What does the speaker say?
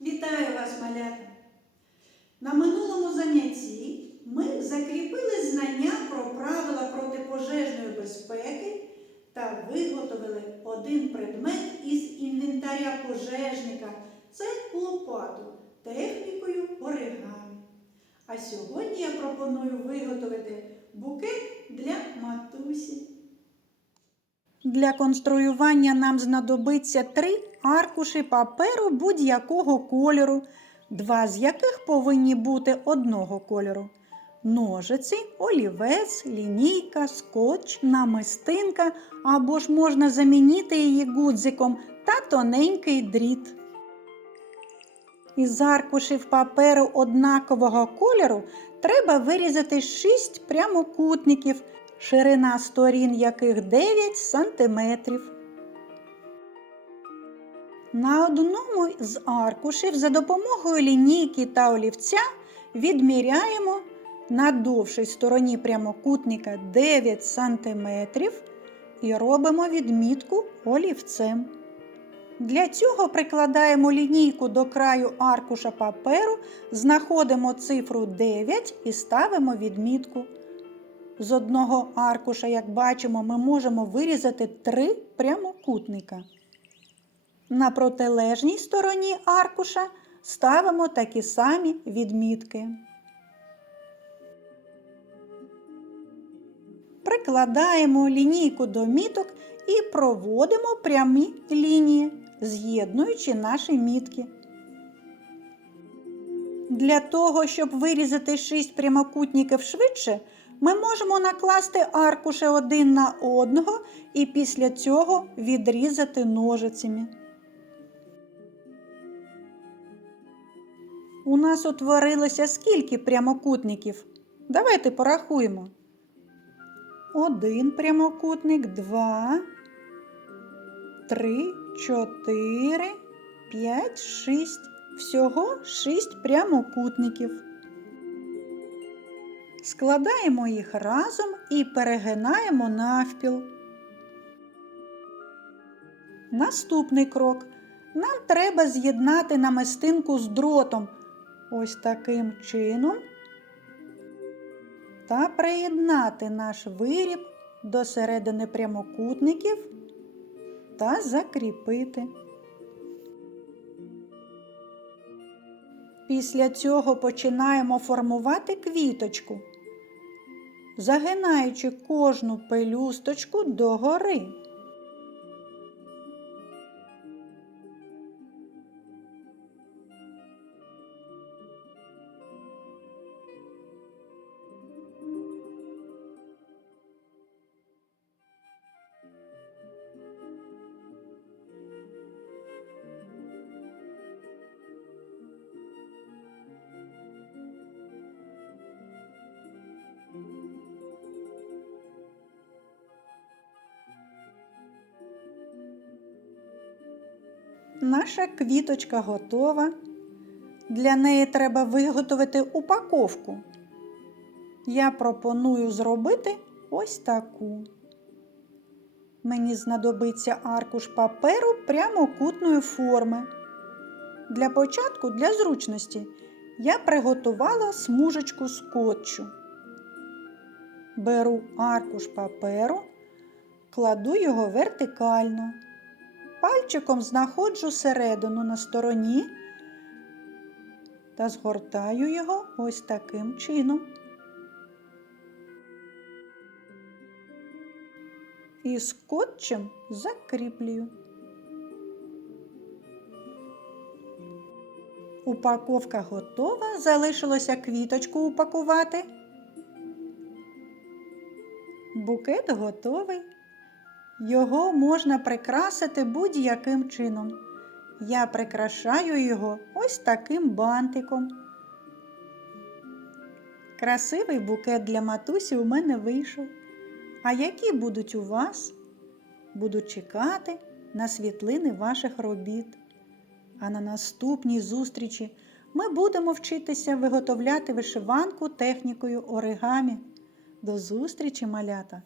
Вітаю вас, малята! На минулому занятті ми закріпили знання про правила протипожежної безпеки та виготовили один предмет із інвентаря пожежника це лопату технікою оригамі. А сьогодні я пропоную виготовити букет для матусі. Для конструювання нам знадобиться три аркуші паперу будь-якого кольору, два з яких повинні бути одного кольору. Ножиці, олівець, лінійка, скотч, намистинка або ж можна замінити її гудзиком та тоненький дріт. Із аркушів паперу однакового кольору треба вирізати 6 прямокутників, ширина сторін яких 9 сантиметрів. На одному з аркушів за допомогою лінійки та олівця відміряємо на довшій стороні прямокутника 9 см і робимо відмітку олівцем. Для цього прикладаємо лінійку до краю аркуша паперу, знаходимо цифру 9 і ставимо відмітку. З одного аркуша, як бачимо, ми можемо вирізати три прямокутника. На протилежній стороні аркуша ставимо такі самі відмітки. Прикладаємо лінійку до міток і проводимо прямі лінії, з'єднуючи наші мітки. Для того, щоб вирізати 6 прямокутників швидше, ми можемо накласти аркуші один на одного і після цього відрізати ножицями. У нас утворилося скільки прямокутників? Давайте порахуємо. Один прямокутник, два, три, чотири, п'ять, шість. Всього шість прямокутників. Складаємо їх разом і перегинаємо навпіл. Наступний крок. Нам треба з'єднати намистинку з дротом ось таким чином та приєднати наш виріб до середини прямокутників та закріпити. Після цього починаємо формувати квіточку, загинаючи кожну пелюсточку догори. Наша квіточка готова. Для неї треба виготовити упаковку. Я пропоную зробити ось таку. Мені знадобиться аркуш паперу прямокутної форми. Для початку, для зручності, я приготувала смужечку скотчу. Беру аркуш паперу, кладу його вертикально. Пальчиком знаходжу середину на стороні та згортаю його ось таким чином. І скотчем закріплюю. Упаковка готова. Залишилося квіточку упакувати. Букет готовий. Його можна прикрасити будь-яким чином. Я прикрашаю його ось таким бантиком. Красивий букет для матусі у мене вийшов. А які будуть у вас? Буду чекати на світлини ваших робіт. А на наступній зустрічі ми будемо вчитися виготовляти вишиванку технікою оригамі. До зустрічі, малята!